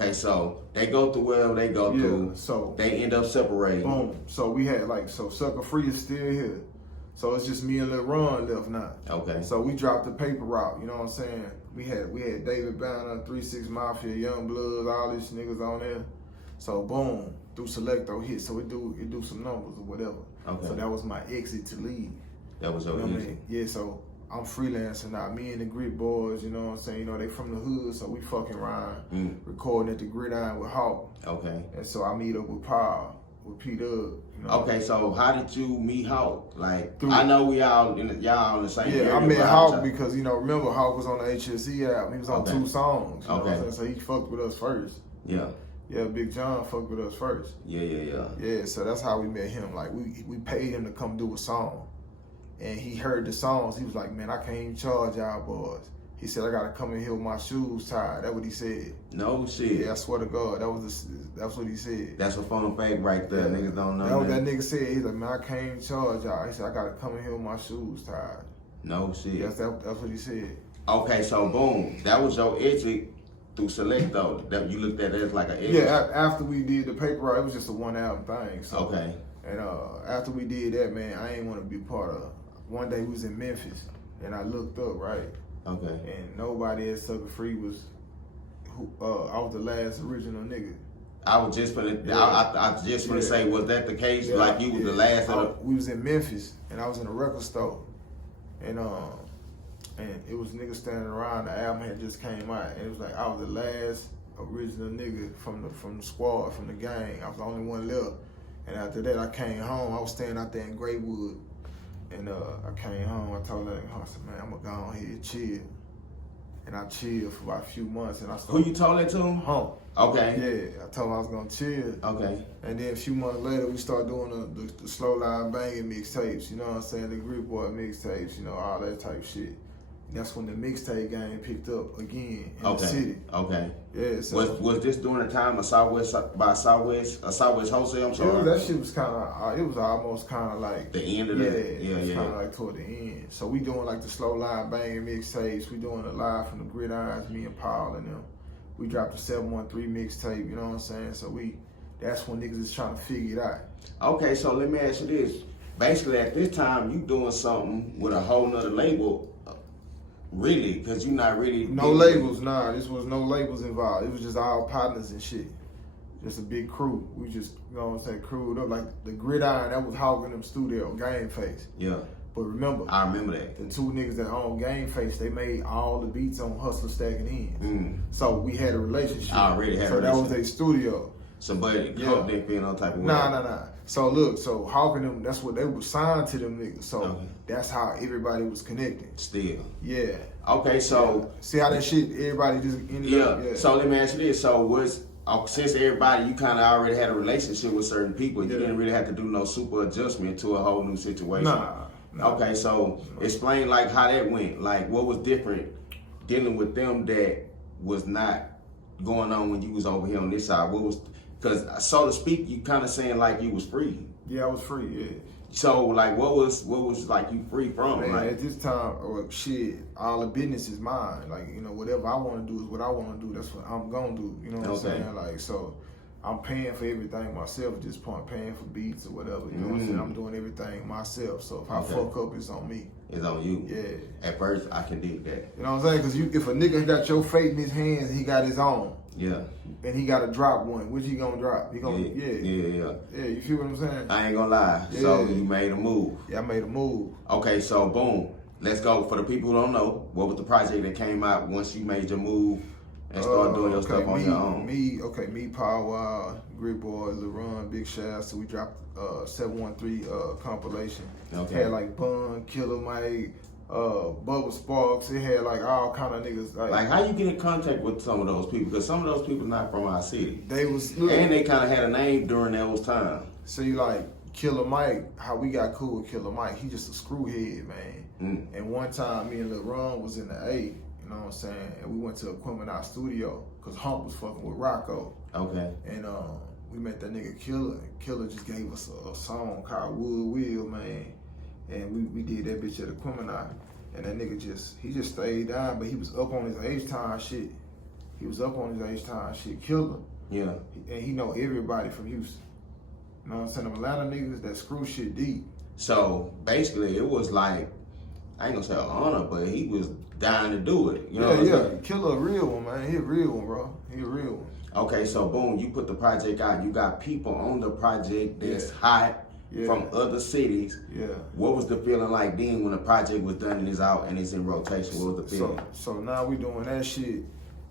Okay, so they go through wherever they go through. So they end up separating. Boom. So we had so Sucker Free is still here. So it's just me and Lil Ron left now. Okay. So we dropped the paper route, you know what I'm saying? We had David Banner, 3-6 Mafia, Young Bloods, all these niggas on there. So boom, through Selecto hit. So it do some numbers or whatever. Okay. So that was my exit to leave. That was your exit. Yeah, so I'm freelancing now. Me and the Grit Boys, you know what I'm saying? You know, they from the hood, so we fucking around, recording at the Gridiron with Hawk. Okay. And so I meet up with Paul, with P Dub. You know? Okay, so how did you meet Hawk? Like, I know y'all in the same area. Yeah, I met Hawk because, you know, remember Hawk was on the HSE album. He was on 2 songs. You know what I'm saying? So he fucked with us first. Yeah. Yeah, Big John fucked with us first. Yeah, so that's how we met him. Like, we paid him to come do a song. And he heard the songs. He was like, man, I can't even charge y'all boys. He said, I gotta come in here with my shoes tied. That's what he said. No shit. Yeah, I swear to God, that's what he said. That's a phone fake right there. Yeah. Niggas don't know that. What that nigga said. He's like, man, I can't even charge y'all. He said, I gotta come in here with my shoes tied. No shit. That's what he said. Okay, so boom, that was your exit through Selecto. That you looked at it as like an exit. Yeah, after we did the paper route, it was just a 1 album thing. So, okay. And after we did that, man, I ain't want to be part of. One day we was in Memphis, and I looked up, right? Okay. And nobody at Sucker Free was. I was the last original nigga. I was just gonna. I just gonna say, was that the case? Yeah, like you was the last. We was in Memphis, and I was in a record store, and it was niggas standing around. The album had just came out, and it was like I was the last original nigga from the squad, from the gang. I was the only one left. And after that, I came home. I was staying out there in Graywood. And I came home, I told her, I said, man, I'm gonna go on here and chill. And I chilled for about a few months. And I started, who you told that to? Home. Okay. Yeah, I told him I was gonna chill. Okay. And then a few months later, we started doing the slow line banging mixtapes, you know what I'm saying? The Grit Boy mixtapes, you know, all that type shit. And that's when the mixtape game picked up again in the city. Okay. Yeah. So was this during the time of Southwest Wholesale? I'm sorry. That shit was kind of. It was almost kind of like the end of that. Yeah. It was kind of like toward the end. So we doing like the slow line banging mixtapes. We doing a live from the Gridirons, me and Paul and them. We dropped the 713 mixtape. You know what I'm saying? So that's when niggas is trying to figure it out. Okay, so let me ask you this. Basically, at this time, you doing something with a whole nother label. Really? Because you're not really... No labels, nah. This was no labels involved. It was just all partners and shit. Just a big crew. We just, you know what I'm saying, crewed up. Like the Gridiron, that was Hawk in them studio, Game Face. Yeah. But remember... I remember that. The 2 niggas that own Game Face, they made all the beats on Hustler Stacking Ends. So we had a relationship. I already had a relationship. So that was their studio. So, but Hawk didn't feel no type of way. Nah. So look, so Hawk and them, that's what they were signed to them niggas. So that's how everybody was connected. Still. Yeah. Okay, so see how that shit everybody just ended up. Yeah. So let me ask you this: so since everybody you kind of already had a relationship with certain people, you didn't really have to do no super adjustment to a whole new situation. Nah. Okay, so explain like how that went. Like what was different dealing with them that was not going on when you was over here on this side? What was, because so to speak, you kind of saying like you was free. Yeah, I was free. Yeah. So like, what was like you free from? Man, like, at this time, shit, all the business is mine. Like, you know, whatever I want to do is what I want to do. That's what I'm gonna do. You know what I'm saying? Like, so I'm paying for everything myself at this point, paying for beats or whatever. You know what I'm saying? I'm doing everything myself. So if I fuck up, it's on me. It's on you. Yeah. At first, I can dig that. You know what I'm saying? Because if a nigga got your fate in his hands, he got his own. Yeah. And he got to drop one. Which he gonna drop? He gonna Yeah. Yeah, you feel what I'm saying? I ain't gonna lie. Yeah. So you made a move. Yeah, I made a move. Okay, so boom. Let's go. For the people who don't know, what was the project that came out once you made your move and started doing your stuff on your own? Me, Power Wild, Grit Boy, LaRon, Big Shaft. So we dropped 713 compilation. Okay. Had like Bun, Killer Mike, Bubba Sparks. It had like all kind of niggas. Like how you get in contact with some of those people? Because some of those people not from our city. They was and they kind of had a name during those times. So you like Killer Mike? How we got cool with Killer Mike? He just a screwhead, man. And one time, me and Lil Ron was in the A. You know what I'm saying? And we went to Equipment Studio because Hump was fucking with Rocco. Okay. And we met that nigga Killer. Killer just gave us a song called Wood Wheel, man. And we did that bitch at Equipment. And that nigga he just stayed down, but he was up on his H-Time shit. He was up on his H-Time shit, Killer. Yeah. And he know everybody from Houston. You know what I'm saying? Them Atlanta niggas that screw shit deep. So basically, it was like, I ain't gonna say an honor, but he was dying to do it. You know what I'm saying? Killer a real one, man. He a real one, bro. He a real one. Okay, so boom, you put the project out. You got people on the project that's hot from other cities. Yeah. What was the feeling like then when the project was done and it's out and it's in rotation? What was the feeling? So now we doing that shit.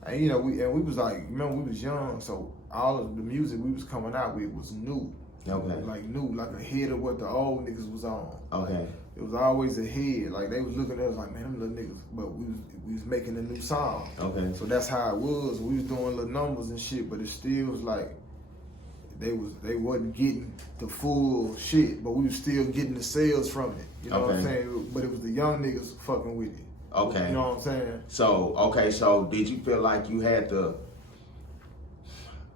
And you know, we was like, remember we was young, so all of the music we was coming out with was new. Okay. Like new, like ahead of what the old niggas was on. Okay. It was always ahead. Like they was looking at us like, man, them little niggas, but we was making a new song. Okay. So that's how it was. We was doing little numbers and shit, but it still was like they wasn't getting the full shit, but we was still getting the sales from it. You know what I'm saying? But it was the young niggas fucking with it. Okay. You know what I'm saying? So did you feel like you had to,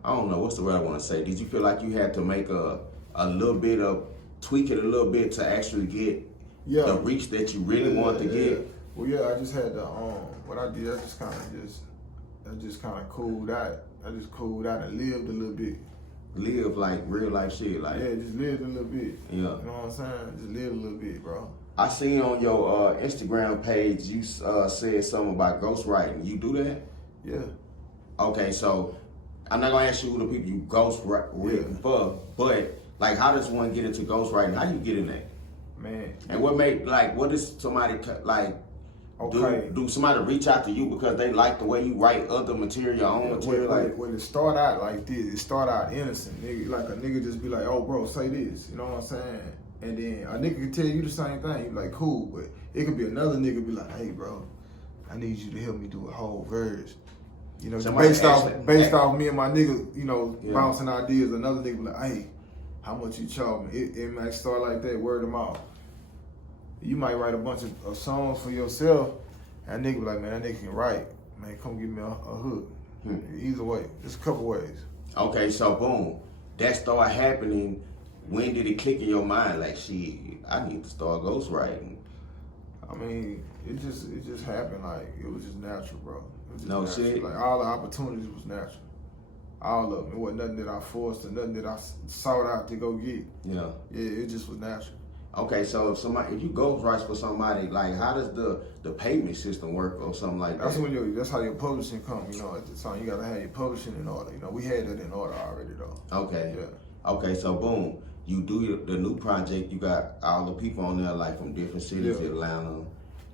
I don't know, what's the word I want to say? Did you feel like you had to make a little bit of, tweak it a little bit to actually get the reach that you really wanted to get? Well, yeah, I just had to, what I did, I just kind of cooled out. I just cooled out and lived a little bit. Live like real life shit, like. Yeah, just lived a little bit. Yeah. You know what I'm saying? Just lived a little bit, bro. I seen on your Instagram page you said something about ghostwriting. You do that? Yeah. Okay, so I'm not gonna ask you who the people you ghostwritten for, but like, how does one get into ghostwriting? How you get in that? Man. And what is somebody like? Okay. Do somebody reach out to you because they like the way you write other material, your own material? When it start out like this, it start out innocent. Nigga, like a nigga just be like, oh, bro, say this. You know what I'm saying? And then a nigga can tell you the same thing. You be like, cool. But it could be another nigga be like, hey, bro, I need you to help me do a whole verse. You know, based off me and my nigga, you know, bouncing ideas. Another nigga be like, hey, how much you charge me? It might start like that, word of mouth. You might write a bunch of songs for yourself, and nigga be like, man, that nigga can write. Man, come give me a hook. Either way, there's a couple ways. Okay, so boom, that started happening. When did it click in your mind? Like, shit, I need to start ghostwriting. I mean, it just happened. Like, it was just natural, bro. It was just no natural. shit. Like all the opportunities was natural. All of them. It wasn't nothing that I forced or nothing that I sought out to go get. Yeah. Yeah, it just was natural. Okay, so if you ghostwrite for somebody, like, how does the payment system work or something like that? That's how your publishing come. You know, at the time you gotta have your publishing in order. You know, we had that in order already though. Okay. Yeah. Okay, so boom, you do the new project. You got all the people on there, like from different cities, Atlanta.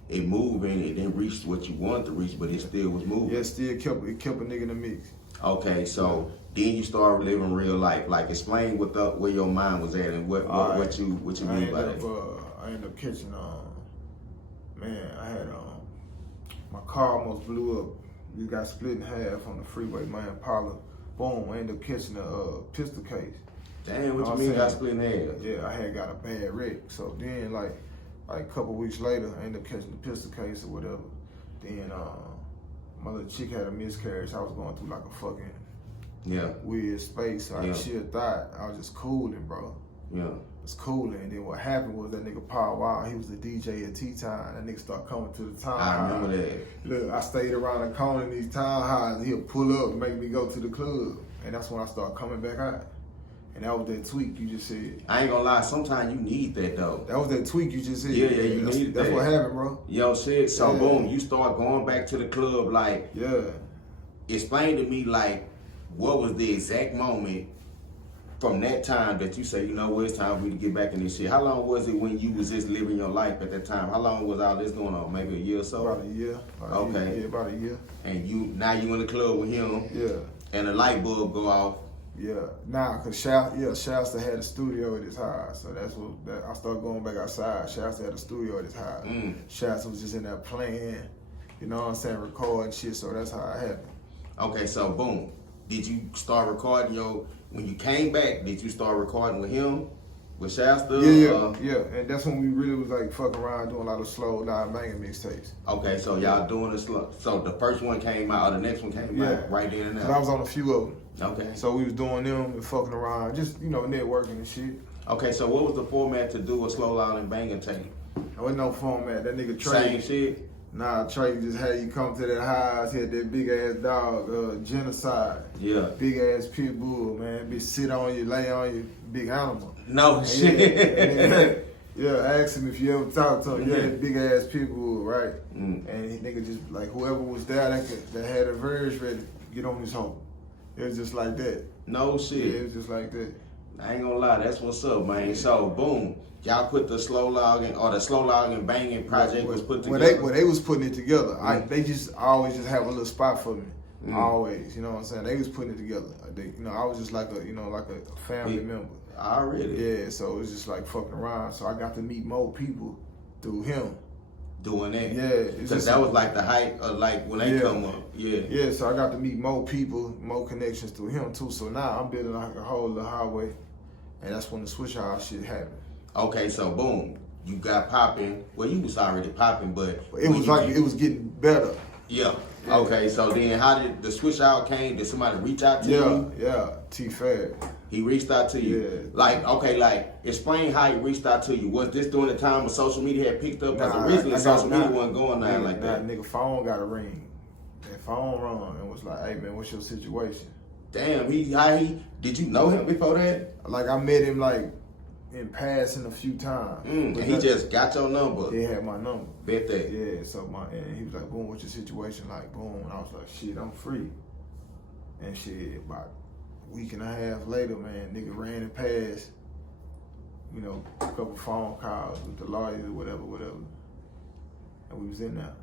It moving. It didn't reach what you wanted to reach, but it still was moving. Yeah, it kept a nigga in the mix. Okay, so then you start living real life. Like, explain where your mind was at and what you mean by that. I ended up catching man, I had my car almost blew up. We got split in half on the freeway, my Impala. Boom, I ended up catching a pistol case. Damn, what you mean got split in half? Yeah, I had got a bad wreck. So then like a couple weeks later, I ended up catching the pistol case or whatever. Then my little chick had a miscarriage. I was going through like a fucking weird space. So she had thought I was just cooling, bro. Yeah. It's cooling. And then what happened was that nigga Paul Wild, he was the DJ at T-Time. That nigga started coming to the town. I remember that. Look, I stayed around the corner in these town highs and he'll pull up and make me go to the club. And that's when I started coming back out. And that was that tweak you just said. I ain't gonna lie, sometimes you need that though. That was that tweak you just said. Yeah, you need that. That's what happened, bro. Yo, shit. So boom, you start going back to the club. Like, explain to me, like, what was the exact moment from that time that you say, you know what, it's time for me to get back in this shit? How long was it when you was just living your life at that time? How long was all this going on? Maybe a year or so? About a year. About a year. And now you in the club with him. Yeah. And the light bulb go off. Yeah, cause Shasta had a studio at his house, so that's what I started going back outside. Shasta had a studio at his house. Shasta was just in there playing, you know what I'm saying, recording shit. So that's how it happened. Okay, so boom, did you start recording when you came back? Did you start recording with him, with Shasta? Yeah, and that's when we really was like fucking around doing a lot of slow live banging mixtapes. Okay, so y'all doing the slow. So the first one came out, or the next one came out right then and there. Cause I was on a few of them. Okay. So we was doing them and fucking around, just, you know, networking and shit. Okay, so what was the format to do a slow loud and banging tape? There wasn't no format. That nigga Trey. Same shit? Nah, Trey just had you come to that house, he had that big ass dog, Genocide. Yeah. Big ass pit bull, man. Bitch sit on you, lay on you, big animal. No shit. Yeah, ask him if you ever talk to him. Yeah, Yeah. that big ass pit bull, right? Mm. And he nigga just like whoever was there that had a verge ready, get on his hoe. It was just like that. No Yeah, shit. it was just like that. I ain't gonna lie, that's what's up, man. So boom, y'all put the slow logging or the slow logging banging project was put together. When they was putting it together, Mm. they just always just have a little spot for me. Mm. Always, you know what I'm saying? They was putting it together. I was just like a family member. Already Yeah, so it was just like fucking around. So I got to meet more people through him. doing that. Yeah, it's Because just that was like the height of like when they Yeah. come up. Yeah. Yeah, so I got to meet more people, more connections through him too. So now I'm building like a whole little highway, and that's when the switch house shit happened. Okay, so boom, you got popping. Well, you was already popping, but It was like it was getting better. Yeah. Yeah. Okay, so then how did the switch out came? Did somebody reach out to you? Yeah, T-Fab. He reached out to you. Yeah. Like, okay, like explain how he reached out to you. Was this during the time when social media had picked up? Because Nah, originally I social got- media nah, wasn't going down like that. Nigga, phone got a ring. That phone rung and was like, "Hey man, what's your situation?" Damn, did you know him before that? Like I met him like in passing a few times. And But he just got your number. he had my number. Bet that. Yeah, so and he was like, "Boom, what's your situation like?" Boom, and I was like, "Shit, I'm free." And shit, about a week and a half later, man, nigga ran and passed, a couple phone calls with the lawyers or whatever, and we was in there.